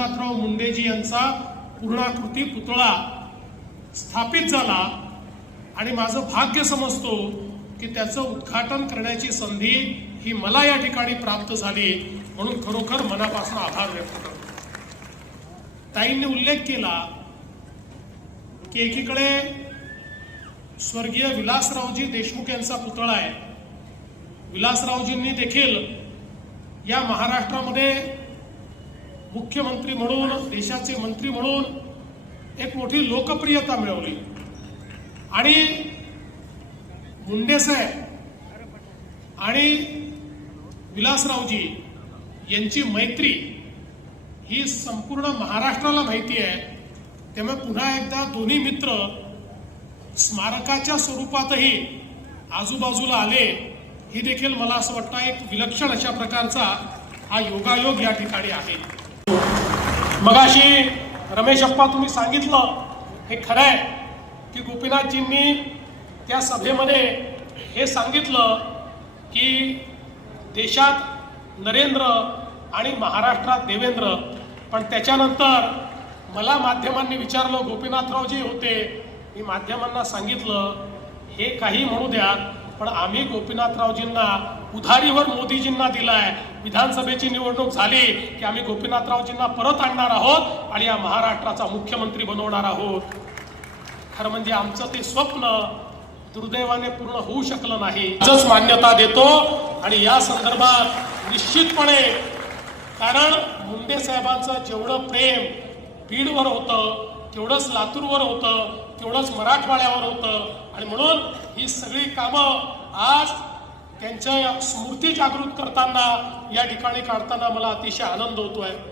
गोपीनाथराव मुंडेजी यांचा पूर्णाकृती पुतळा स्थापित झाला. आणि माझं भाग्य समजतो की त्याचं उद्घाटन करण्याची संधी ही मला या ठिकाणी प्राप्त झाली. म्हणून खरोखर मनापासून आभार व्यक्त करतो. ताईंनी उल्लेख केला की एकीकडे स्वर्गीय विलासरावजी देशमुख यांचा पुतळा आहे. विलासरावजींनी देखील या महाराष्ट्रामध्ये मुख्यमंत्री म्हणून देशाचे मंत्री म्हणून एक मोठी लोकप्रियता मिळवली. आणि मुंडेसाहेब आणि विलासरावजी यांची मैत्री ही संपूर्ण महाराष्ट्राला माहिती आहे. त्यामुळे पुन्हा एकदा दोन्ही मित्र स्मारकाच्या स्वरूपातही आजूबाजूला आले ही देखील मला असं वाटतं एक विलक्षण अशा प्रकारचा हा योगायोग या ठिकाणी आहे. मगाशी रमेश अप्पा तुम्ही सांगितलं हे खरं आहे की गोपीनाथजींनी त्या सभेमध्ये हे सांगितलं की देशात नरेंद्र आणि महाराष्ट्रात देवेंद्र पण त्याच्यानंतर मला माध्यमांनी विचारलं गोपीनाथरावजी होते. मी माध्यमांना सांगितलं हे काही म्हणू द्या पण आम्ही गोपीनाथरावजींना उधारीवर मोदीजींना दिलाय. विधानसभेची निवडणूक झाली की आम्ही गोपीनाथरावजींना परत आणणार आहोत आणि या महाराष्ट्राचा मुख्यमंत्री बनवणार आहोत. खरं म्हणजे आमचं ते स्वप्न दुर्दैवाने पूर्ण होऊ शकलं नाही. आजच मान्यता देतो आणि या संदर्भात निश्चितपणे कारण मुंडे साहेबांचं जेवढं प्रेम बीडवर होतं तेवढंच लातूरवर होतं तेवढंच मराठवाड्यावर होतं आणि म्हणून ही सगळी कामं आज त्यांच्या स्मृती जागृत करताना या ठिकाणी काढताना मला अतिशय आनंद होतो आहे